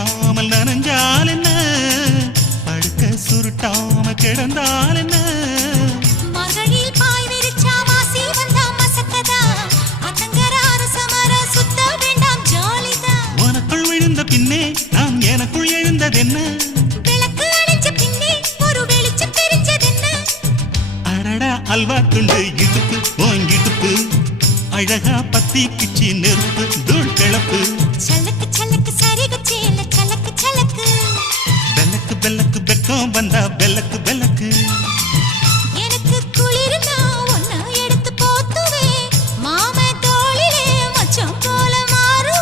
குளிக்காமல் நனைஞ்சால் என்ன, படுக்க சுருட்டாம கிடந்தால் என்ன, மகளில் பாய் விரிச்சா வாசி வந்தா மசக்கதா, அத்தங்கர அரசமர சுத்த வேண்டாம் ஜாலிதான். உனக்குள் விழுந்த பின்னே நான் எனக்குள் எழுந்ததென்ன, விளக்கு அணைஞ்ச பின்னே ஒரு வெளிச்சம் தெரிஞ்சதென்ன. அடடா அல்வா துண்டு இடுப்பு ஓங்கிடுப்பு, அழகா பத்தி கிச்சி